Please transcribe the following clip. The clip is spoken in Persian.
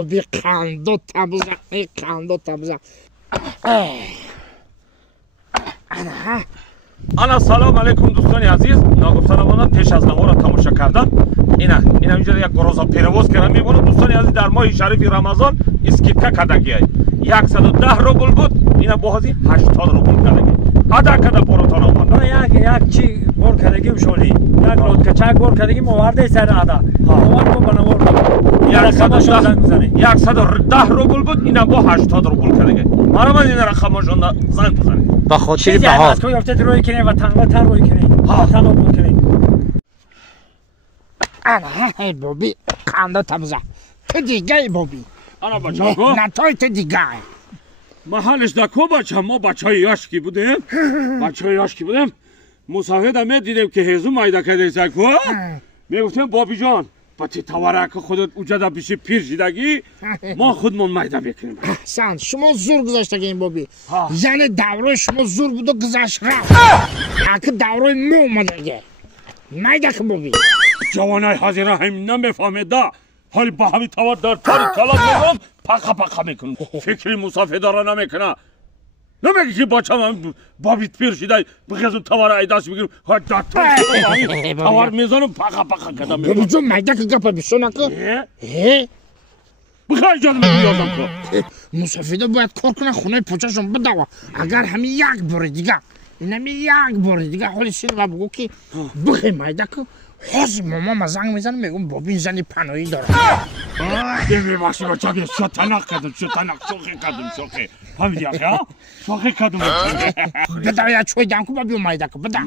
بابی قندو تبزه ای قندو تبزه انا سلام علیکم دوستان عزیز ناگفتنمانه پیش از نهار تماشا کردن اینا اینجا یک گروزا پیروز کردن میمونه دوستان عزیز در ماه شریف رمضان اسکیپکا کدگی 110 روبل بود اینا بازی 80 روبل کدگی ادا کدا براتون آمد یک چی بور کدگیم شولی یک لودکچک بور کدگیم آورده سر ادا آوار کو بنوار 110 روبل بود اینا با 80 روبل کدگی مرا من این رقمشون زنگ بزنید به خاطر بها کو یافته روی کنه و تن روی کنه تن روی کنه ای بابی قندو تبزه تو دیگه ای بابی انا بچه کو نتای تو دیگه محلش دکو بچه ما بچه های یاشکی بودیم مسافر دمه دیدیم که هزو مایده کده سکو میگفتیم بابی جان باتی تورک خودت اوجده بیشی پیر شیدگی ما خودمون مایده میکنیم احسن شما زور گذاشته این بابی یعنی دوره شما زور بود و گذاشت رفت اگه دوره مو اومده مایده که بابی جوانای حاضره همین نمیفهمیده حالی با همین توار در تاری کلام میگم پاقا میکنم فکری مسافر داره نمیکنه نمیگی که بچه من بابیت پیر شده بخیزم توار ایداش بگیرم توار میزنم پاقا کدم بابی جون مایده که گپه بیشو نکن بخواه جانم بیادم که مسافر باید کار کنه خونه پوچهشون بدوا اگر همین یک بار دیگه این همین یک بار دیگه حالی سین و بگو که بخی مایده که حاضی ماما زنگ میزنه میگم بابی این زنی پناهی داره این باشی بچه که شتنق کدم شوخی همین یکی ها شوخی کدم بده یا چوی دم که بابی مایده که بده